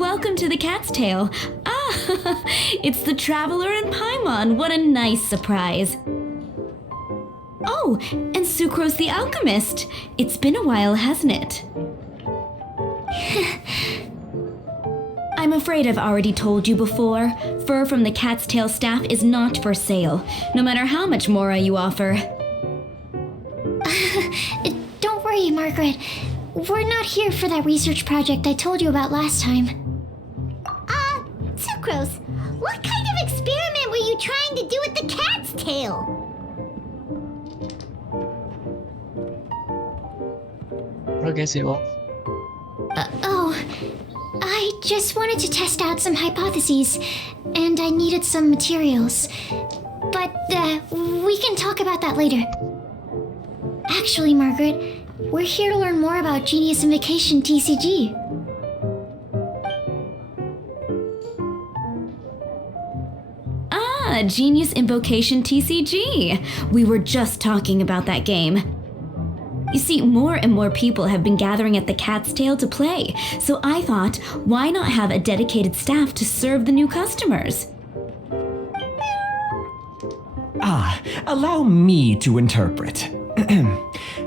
Welcome to the Cat's Tail. Ah, it's the Traveler and Paimon. What a nice surprise. Oh, and Sucrose the Alchemist. It's been a while, hasn't it? I'm afraid I've already told you before. Fur from the Cat's Tail staff is not for sale, no matter how much Mora you offer. Don't worry, Margaret. We're not here for that research project I told you about last time. Sucrose, what kind of experiment were you trying to do with the cat's tail? I just wanted to test out some hypotheses, and I needed some materials. But, we can talk about that later. Actually, Margaret, we're here to learn more about Genius Invocation TCG. Ah, Genius Invocation TCG. We were just talking about that game. You see, more and more people have been gathering at the Cat's Tail to play, so I thought, why not have a dedicated staff to serve the new customers? Allow me to interpret.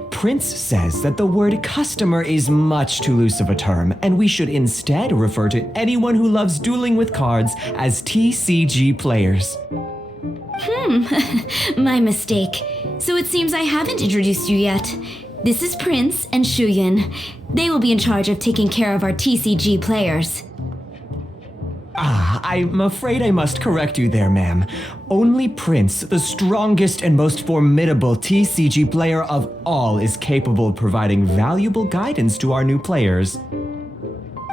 Prince says that the word customer is much too loose of a term, and we should instead refer to anyone who loves dueling with cards as TCG players. My mistake. So it seems I haven't introduced you yet. This is Prince and Shuyan. They will be in charge of taking care of our TCG players. I'm afraid I must correct you there, ma'am. Only Prince, the strongest and most formidable TCG player of all, is capable of providing valuable guidance to our new players.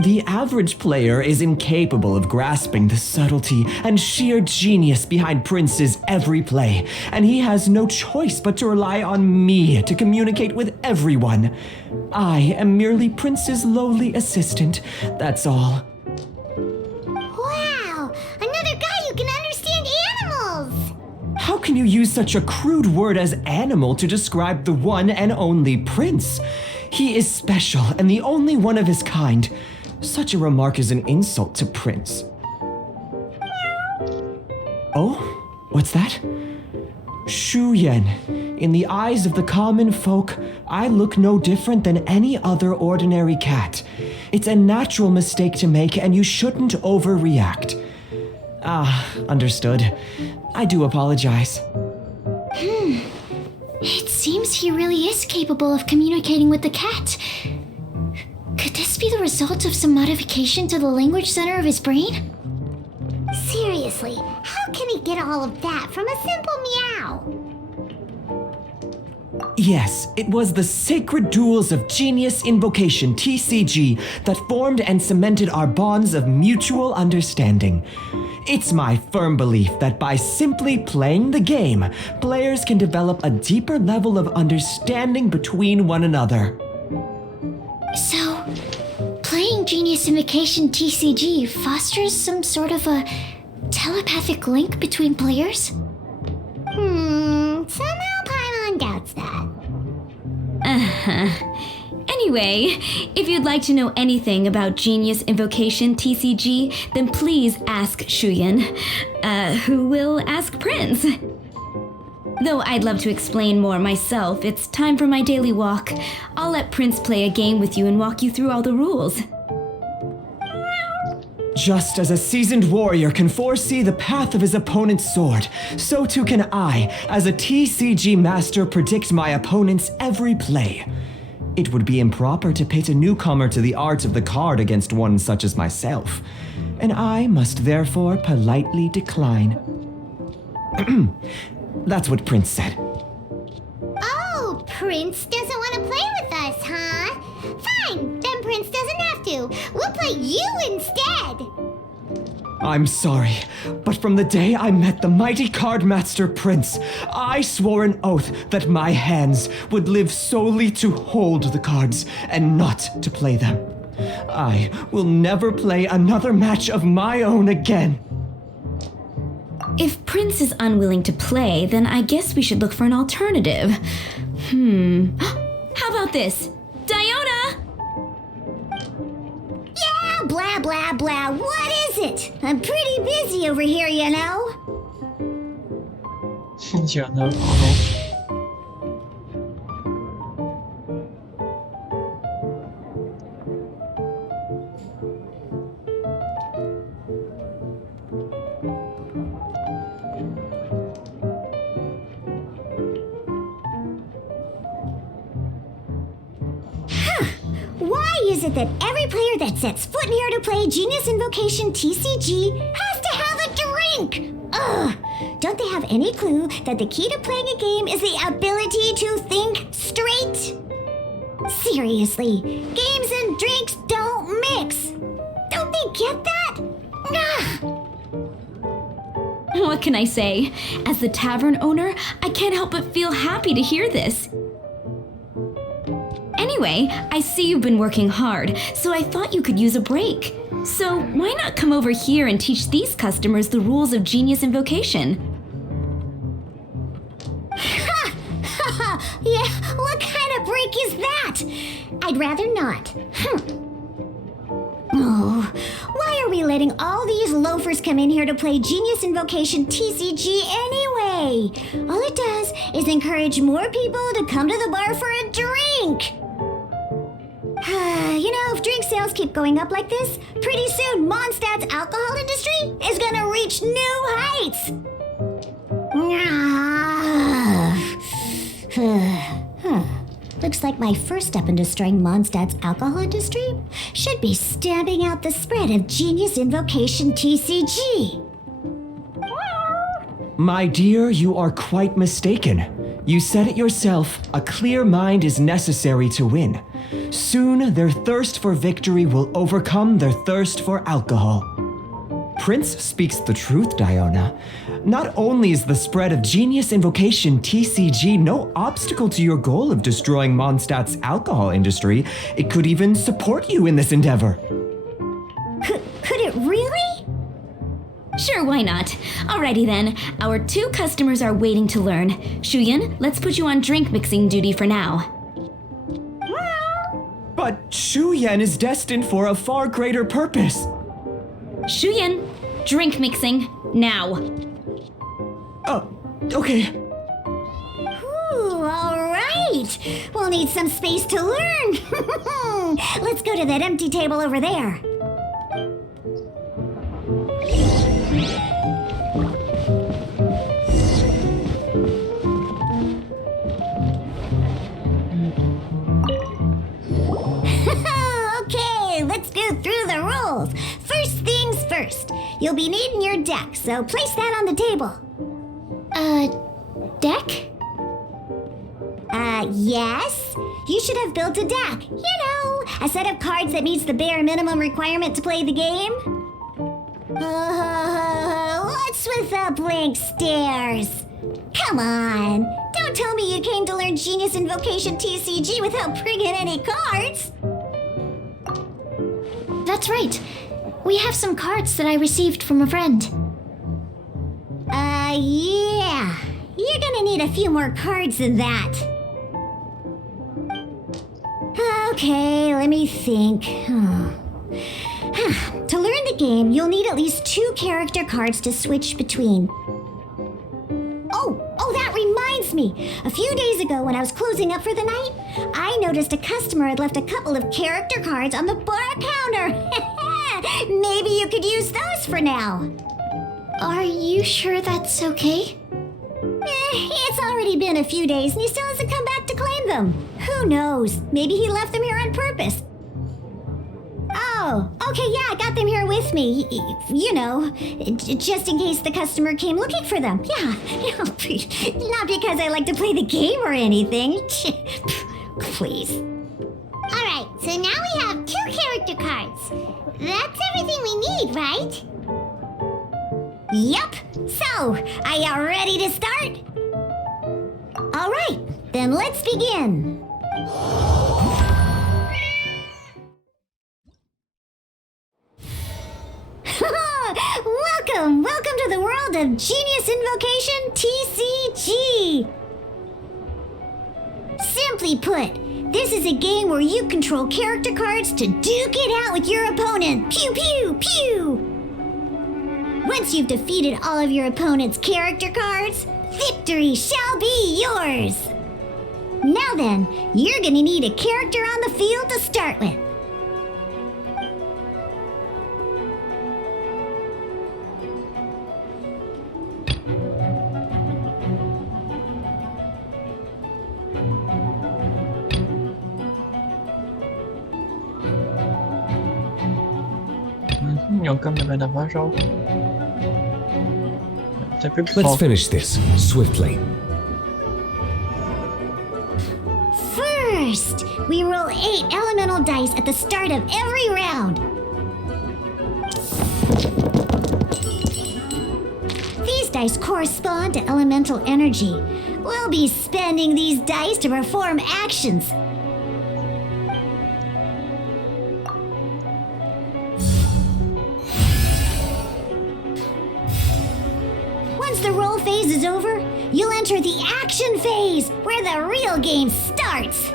The average player is incapable of grasping the subtlety and sheer genius behind Prince's every play, and he has no choice but to rely on me to communicate with everyone. I am merely Prince's lowly assistant, that's all. Wow, another guy who can understand animals! How can you use such a crude word as animal to describe the one and only Prince? He is special and the only one of his kind. Such a remark is an insult to Prince. Oh, what's that? Shuyan, in the eyes of the common folk, I look no different than any other ordinary cat. It's a natural mistake to make, and you shouldn't overreact. Understood. I do apologize. It seems he really is capable of communicating with the cat. Could this be the result of some modification to the language center of his brain? Seriously, how can he get all of that from a simple meow? Yes, it was the sacred duels of Genius Invocation TCG that formed and cemented our bonds of mutual understanding. It's my firm belief that by simply playing the game, players can develop a deeper level of understanding between one another. So, playing Genius Invocation TCG fosters some sort of a telepathic link between players? Somehow Paimon doubts that. Anyway, if you'd like to know anything about Genius Invocation TCG, then please ask Shuyan, who will ask Prince. Though I'd love to explain more myself, it's time for my daily walk. I'll let Prince play a game with you and walk you through all the rules. Just as a seasoned warrior can foresee the path of his opponent's sword, so too can I, as a TCG master, predict my opponent's every play. It would be improper to pit a newcomer to the art of the card against one such as myself, and I must therefore politely decline. That's what Prince said. Oh, Prince doesn't want to play with us, huh? Fine, then Prince doesn't have to. We'll play you instead. I'm sorry, but from the day I met the mighty cardmaster Prince, I swore an oath that my hands would live solely to hold the cards and not to play them. I will never play another match of my own again. If Prince is unwilling to play, then I guess we should look for an alternative. How about this? Diona! Yeah, blah, blah, blah. What is it? I'm pretty busy over here, you know. You know. Why is it that every player that sets foot in here to play Genius Invocation TCG has to have a drink? Ugh! Don't they have any clue that the key to playing a game is the ability to think straight? Seriously, games and drinks don't mix. Don't they get that? Ugh! What can I say? As the tavern owner, I can't help but feel happy to hear this. Anyway, I see you've been working hard, so I thought you could use a break. So why not come over here and teach these customers the rules of Genius Invocation? Ha! Ha ha! Yeah, what kind of break is that? I'd rather not. Oh, why are we letting all these loafers come in here to play Genius Invocation TCG anyway? All it does is encourage more people to come to the bar for a drink. You know, if drink sales keep going up like this, pretty soon Mondstadt's alcohol industry is gonna reach new heights. Looks like my first step in destroying Mondstadt's alcohol industry should be stamping out the spread of Genius Invocation TCG. My dear, you are quite mistaken. You said it yourself, a clear mind is necessary to win. Soon, their thirst for victory will overcome their thirst for alcohol. Prince speaks the truth, Diona. Not only is the spread of Genius Invocation TCG no obstacle to your goal of destroying Mondstadt's alcohol industry, it could even support you in this endeavor. Could it really? Sure, why not? Alrighty then, our 2 customers are waiting to learn. Shuyan, let's put you on drink mixing duty for now. But Shuyan is destined for a far greater purpose. Shuyan, drink mixing, now. Okay. Ooh, all right. We'll need some space to learn. Let's go to that empty table over there. Okay, let's go through the rules. First things first. You'll be needing your deck, so place that on the table. Deck? Yes. You should have built a deck. You know, a set of cards that meets the bare minimum requirement to play the game. What's with the blank stares? Come on. Don't tell me you came to learn Genius Invocation TCG without bringing any cards. That's right. We have some cards that I received from a friend. Yeah. You're gonna need a few more cards than that. Okay, let me think. To learn the game, you'll need at least 2 character cards to switch between. Oh, that reminds me. A few days ago when I was closing up for the night, I noticed a customer had left a couple of character cards on the bar counter. Maybe you could use those for now. Are you sure that's okay? It's already been a few days and he still hasn't come back to claim them. Who knows? Maybe he left them here on purpose. Oh, okay, yeah, I got them here with me. You know, just in case the customer came looking for them. Yeah, not because I like to play the game or anything. Please. All right, so now we have 2 character cards. That's everything we need, right? Yup. So, are you ready to start? All right, then let's begin. Welcome to the world of Genius Invocation TCG. Simply put, This is a game where you control character cards to duke it out with your opponent. Pew, pew, pew! Once you've defeated all of your opponent's character cards, victory shall be yours! Now then, you're gonna need a character on the field to start with. Let's finish this swiftly. First, we roll 8 elemental dice at the start of every round. These dice correspond to elemental energy. We'll be spending these dice to perform actions. Once the roll phase is over, you'll enter the action phase, where the real game starts.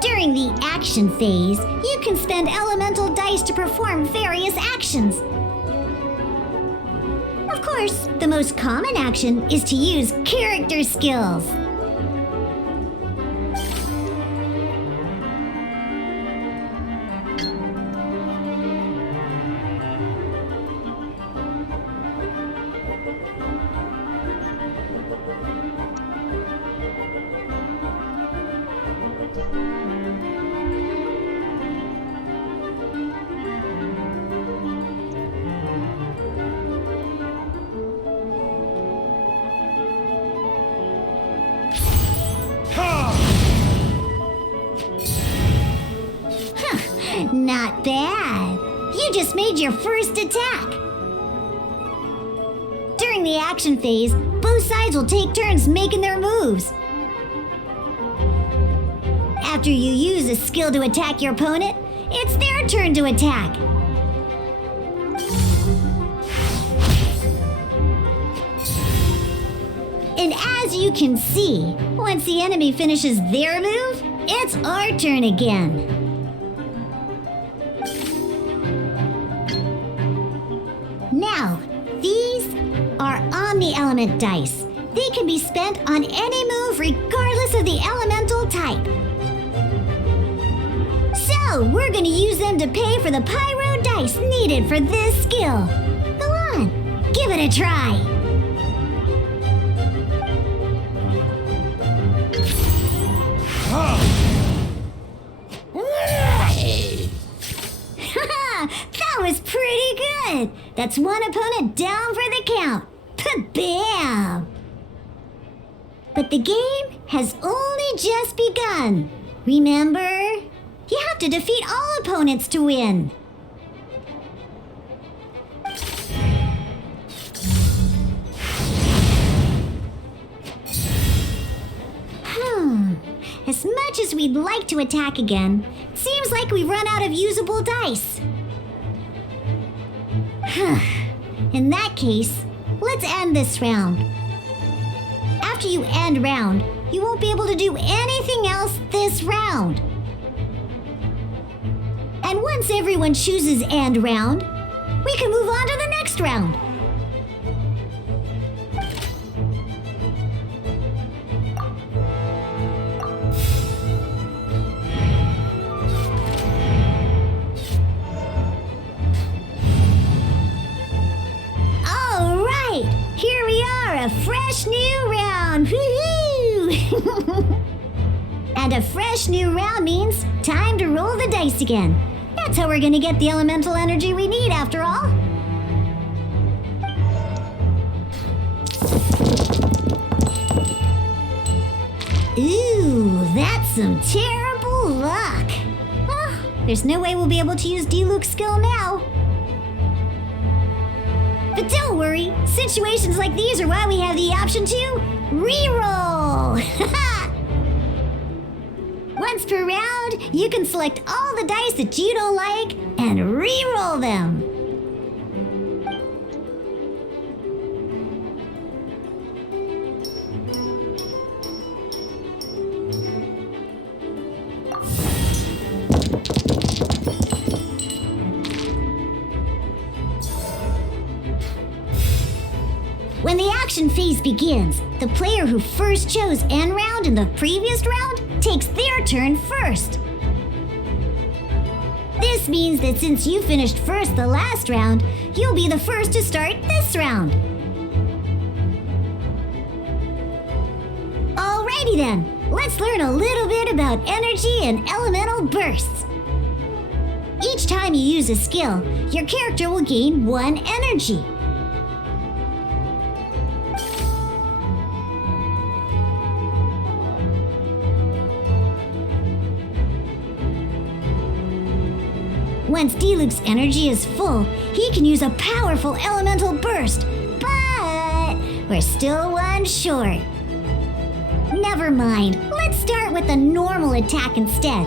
During the action phase, you can spend elemental dice to perform various actions. Of course, the most common action is to use character skills. Not bad. You just made your first attack. During the action phase, both sides will take turns making their moves. After you use a skill to attack your opponent, it's their turn to attack. And as you can see, once the enemy finishes their move, it's our turn again. Now, these are omni-element dice. They can be spent on any move regardless of the elemental type. So, we're gonna use them to pay for the pyro dice needed for this skill. Go on, give it a try. That was pretty good. That's one opponent down for the count. Bam! But the game has only just begun. Remember? You have to defeat all opponents to win. As much as we'd like to attack again, it seems like we've run out of usable dice. In that case, let's end this round. After you end round, you won't be able to do anything else this round. And once everyone chooses end round, we can move on to the next round. Here we are, a fresh new round. Woohoo! And a fresh new round means time to roll the dice again. That's how we're gonna get the elemental energy we need after all. Ooh, that's some terrible luck. Well, there's no way we'll be able to use D-Luke's skill now. But don't worry, situations like these are why we have the option to re-roll. Once per round, you can select all the dice that you don't like and re-roll them. phase begins, the player who first chose end round in the previous round takes their turn first. This means that since you finished first the last round, you'll be the first to start this round. Alrighty then, let's learn a little bit about energy and elemental bursts. Each time you use a skill, your character will gain 1 energy. Once Diluc's energy is full, he can use a powerful elemental burst, but we're still 1 short. Never mind, let's start with a normal attack instead.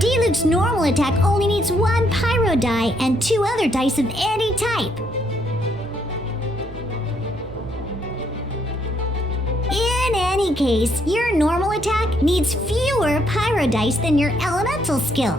Diluc's normal attack only needs 1 pyro die and 2 other dice of any type. In any case, your normal attack needs fewer pyro dice than your elemental skill.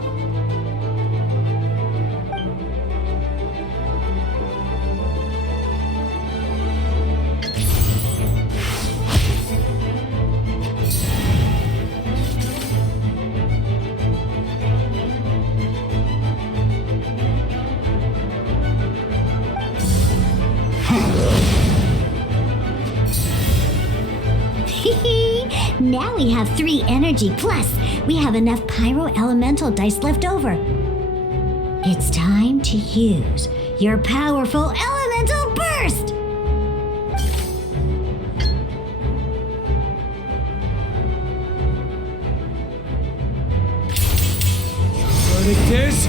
Now we have 3 energy, plus we have enough pyro elemental dice left over. It's time to use your powerful elemental burst! Verdict is...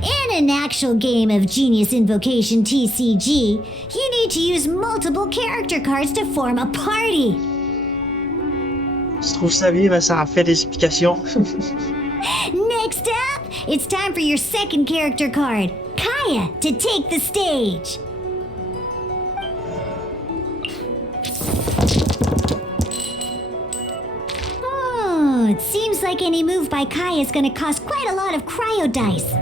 In an actual game of Genius Invocation TCG, you need to use multiple character cards to form a party. Je trouve ça bien, mais ça en fait des explications. Next up, it's time for your second character card, Kaya, to take the stage. Oh, it seems like any move by Kaya is going to cost quite a lot of cryo dice.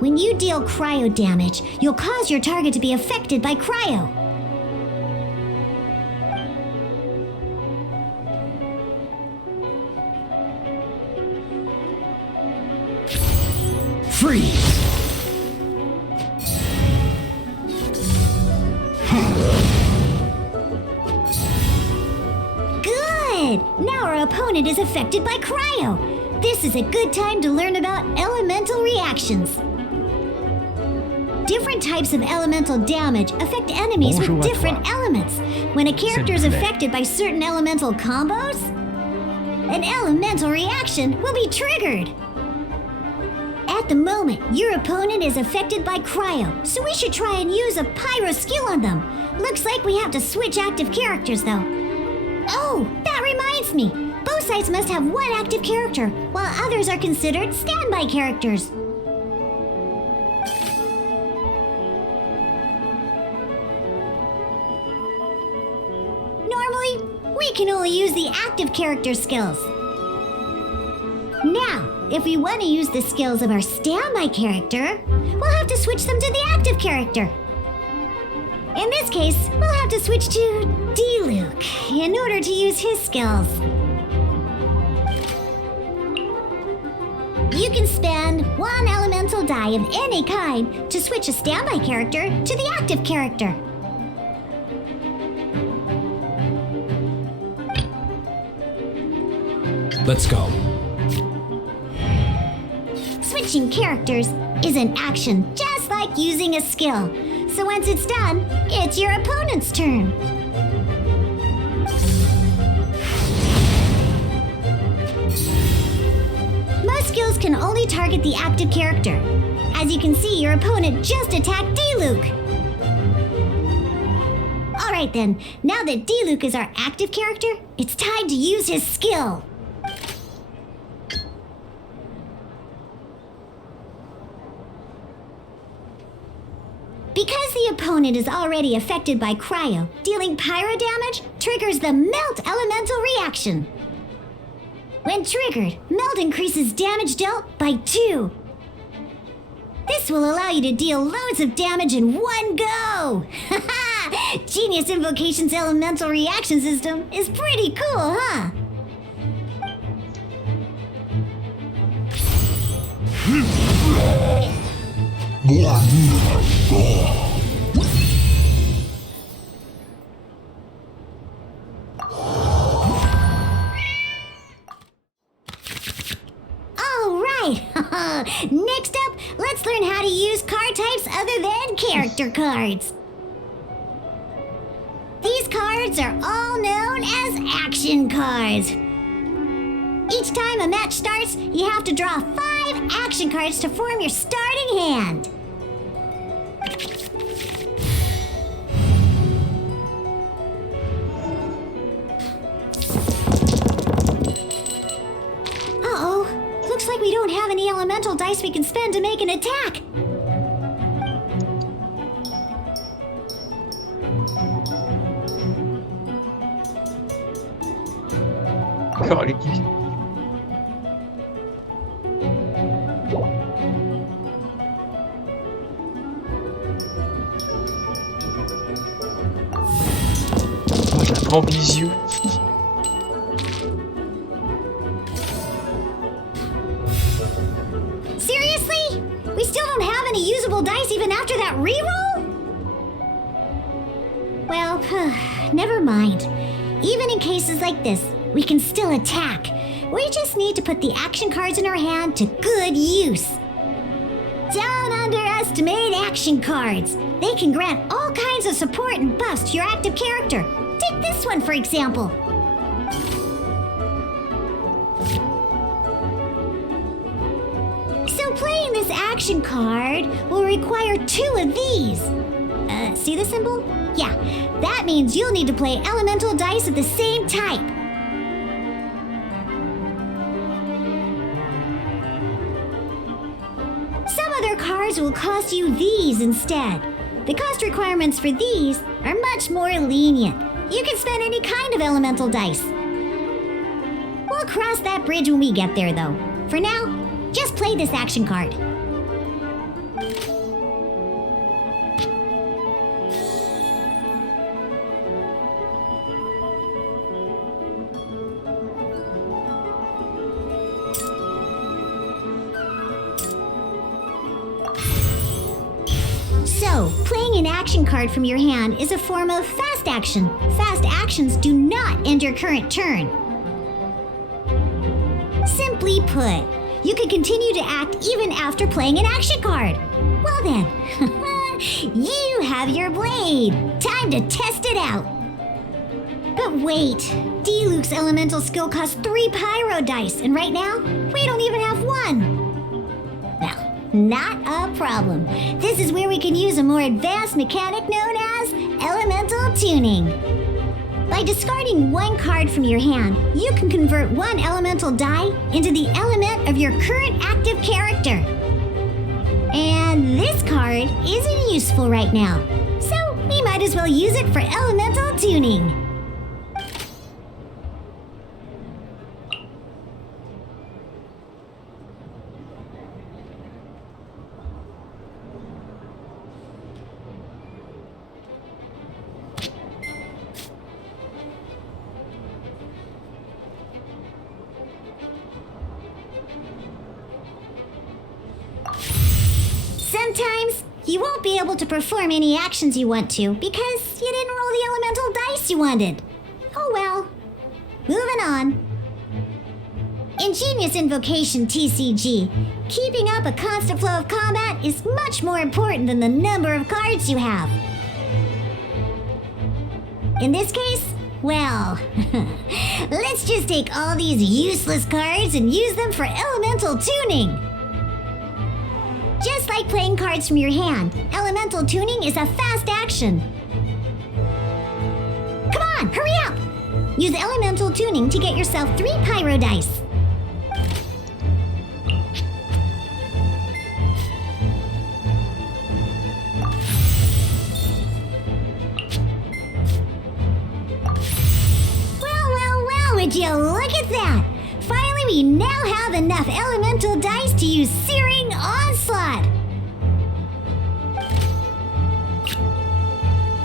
When you deal cryo damage, you'll cause your target to be affected by cryo. Freeze! Good! Now our opponent is affected by cryo. This is a good time to learn about elemental reactions. Different types of elemental damage affect enemies Bonjour with à different toi. elements. When a character is affected by certain elemental combos, an elemental reaction will be triggered. At the moment, your opponent is affected by cryo, so we should try and use a pyro skill on them. Looks like we have to switch active characters though. Oh, that reminds me. Both sides must have 1 active character, while others are considered standby characters. Normally, we can only use the active character skills. Now, if we want to use the skills of our standby character, we'll have to switch them to the active character. In this case, we'll have to switch to Diluc in order to use his skills. You can spend 1 elemental die of any kind to switch a standby character to the active character. Let's go. Switch switching characters is an action, just like using a skill. So once it's done, it's your opponent's turn. Most skills can only target the active character. As you can see, your opponent just attacked D-Luke. Alright then, now that D-Luke is our active character, it's time to use his skill. Because the opponent is already affected by cryo, dealing pyro damage triggers the melt elemental reaction. When triggered, melt increases damage dealt by 2. This will allow you to deal loads of damage in one go! Genius Invocation's elemental reaction system is pretty cool, huh? Next up, let's learn how to use card types other than character cards. These cards are all known as action cards. Each time a match starts, you have to draw 5 action cards to form your starting hand. Looks like we don't have any elemental dice we can spend to make an attack. Golly. Oh, je la prends les yeux. Seriously? We still don't have any usable dice even after that reroll? Well, never mind. Even in cases like this, we can still attack. We just need to put the action cards in our hand to good use. Don't underestimate action cards. They can grant all kinds of support and buffs to your active character. Take this one, for example. So playing this action card will require 2 of these. See the symbol? Yeah, that means you'll need to play elemental dice of the same type. Some other cards will cost you these instead. The cost requirements for these are much more lenient. You can spend any kind of elemental dice. We'll cross that bridge when we get there, though. For now, just play this action card. So, playing an action card from your hand is a form of fast action. Fast actions do not end your current turn. Simply put, you can continue to act even after playing an action card. Well then, you have your blade. Time to test it out. But wait, D-Luke's elemental skill costs 3 pyro dice, and right now, we don't even have 1. Not a problem. This is where we can use a more advanced mechanic known as elemental tuning. By discarding 1 card from your hand, you can convert 1 elemental die into the element of your current active character. And this card isn't useful right now, so we might as well use it for elemental tuning. Sometimes you won't be able to perform any actions you want to because you didn't roll the elemental dice you wanted. Oh well. Moving on. In Genius Invocation TCG, keeping up a constant flow of combat is much more important than the number of cards you have. In this case, well, let's just take all these useless cards and use them for elemental tuning. Just like playing cards from your hand, elemental tuning is a fast action. Come on, hurry up! Use elemental tuning to get yourself 3 pyro dice. Well, would you look at that? Finally, we now have enough elemental dice to use Searing Onslaught.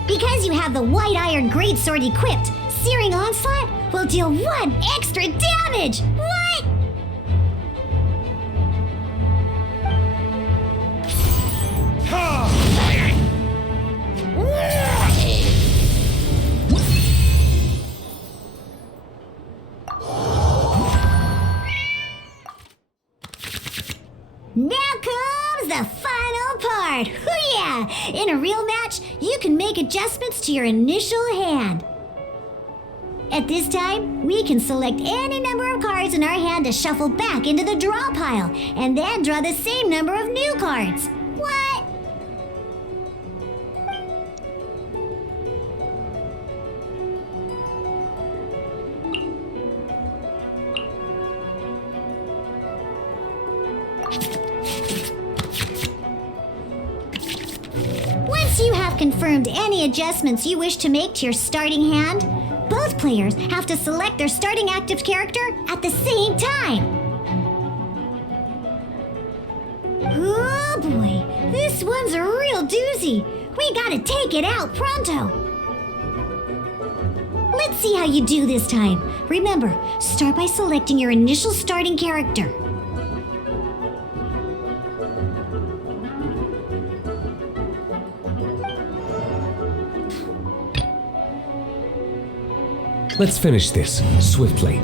Because you have the White Iron Greatsword equipped, Searing Onslaught will deal 1 extra damage! What? Now comes the final part! Hoo-yeah! In a real match, you can make adjustments to your initial hand. At this time, we can select any number of cards in our hand to shuffle back into the draw pile, and then draw the same number of new cards. What? Once you have confirmed any adjustments you wish to make to your starting hand, both players have to select their starting active character at the same time. Oh boy, this one's a real doozy. We gotta take it out pronto. Let's see how you do this time. Remember, start by selecting your initial starting character. Let's finish this swiftly.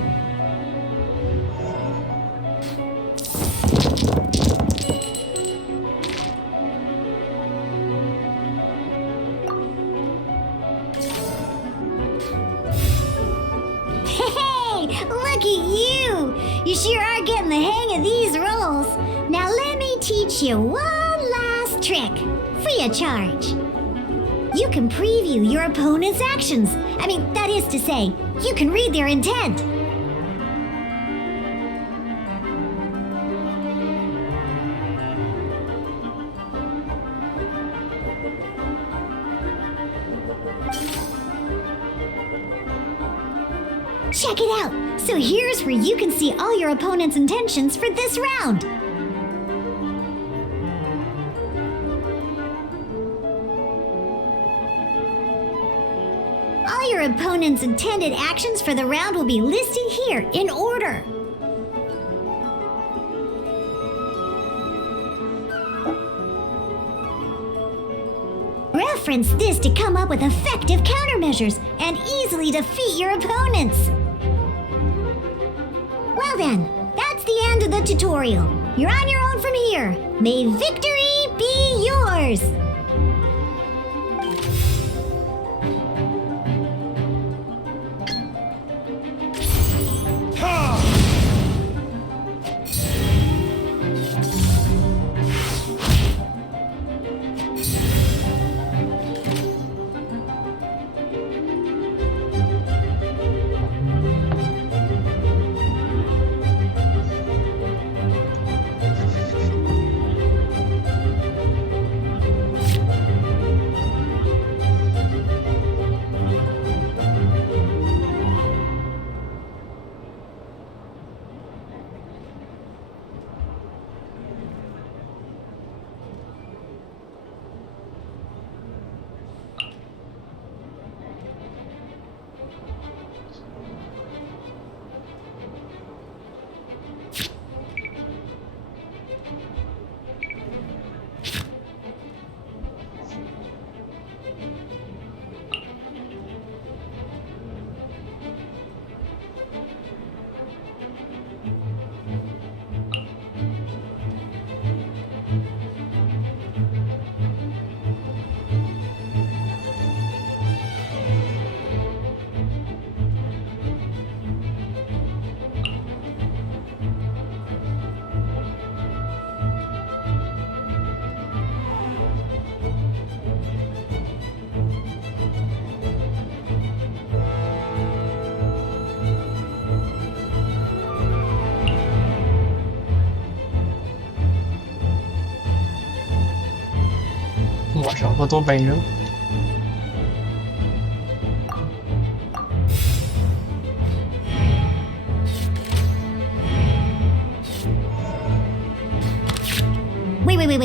Hey, look at you! You sure are getting the hang of these rolls. Now let me teach you one last trick, free of charge. You can preview your opponent's actions. That is to say, you can read their intent. Check it out! So here's where you can see all your opponent's intentions for this round. All your opponent's intended actions for the round will be listed here in order. Reference this to come up with effective countermeasures and easily defeat your opponents. Well then, that's the end of the tutorial. You're on your own from here. May victory be yours! Je retourne bien là.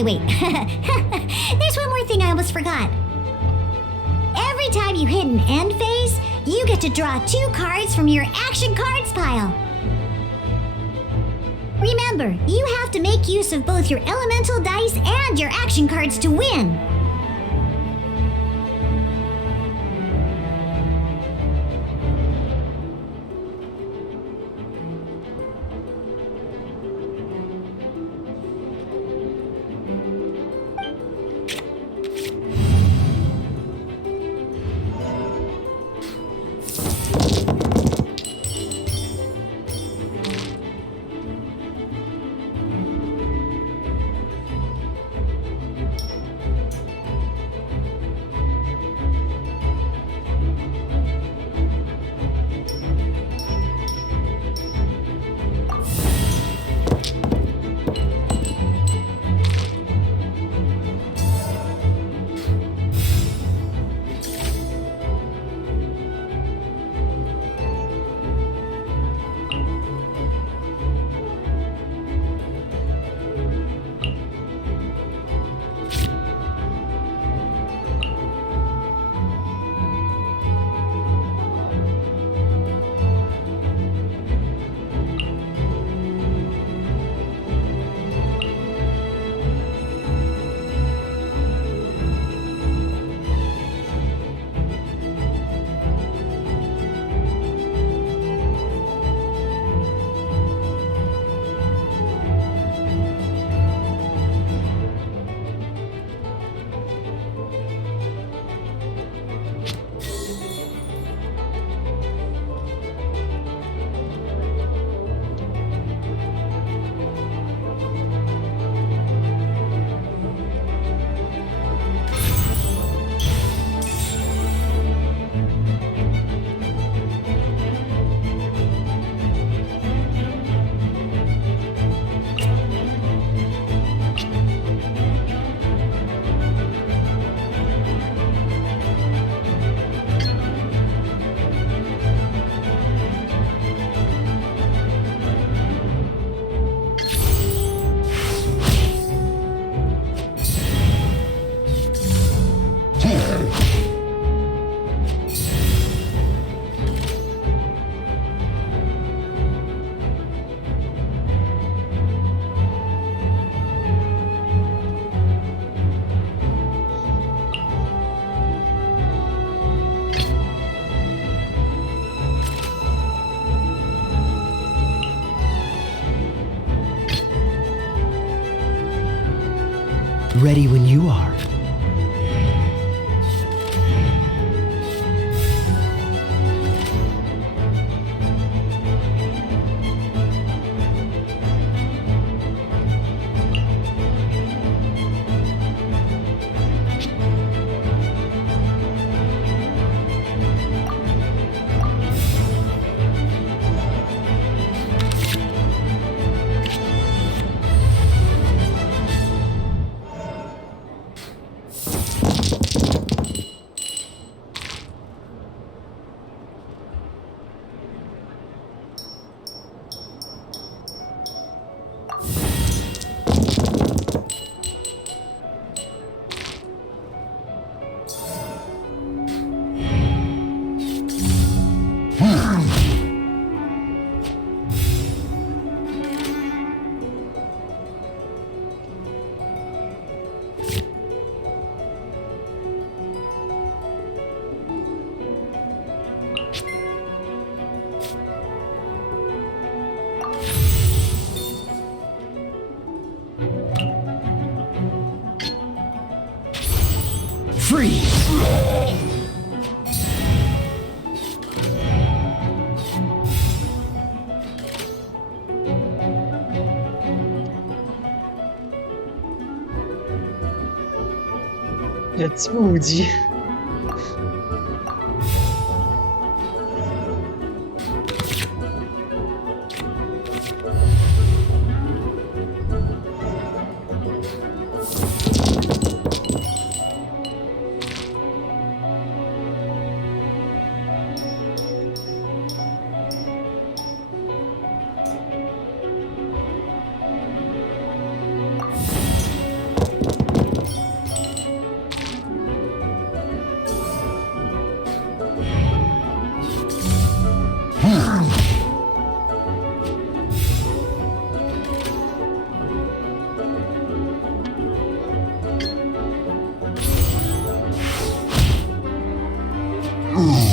Wait. There's one more thing I almost forgot. Every time you hit an end phase, you get to draw 2 cards from your action cards pile. Remember, you have to make use of both your elemental dice and your action cards to win. Ready when you are. Freeze! Le petit maudit. Ugh.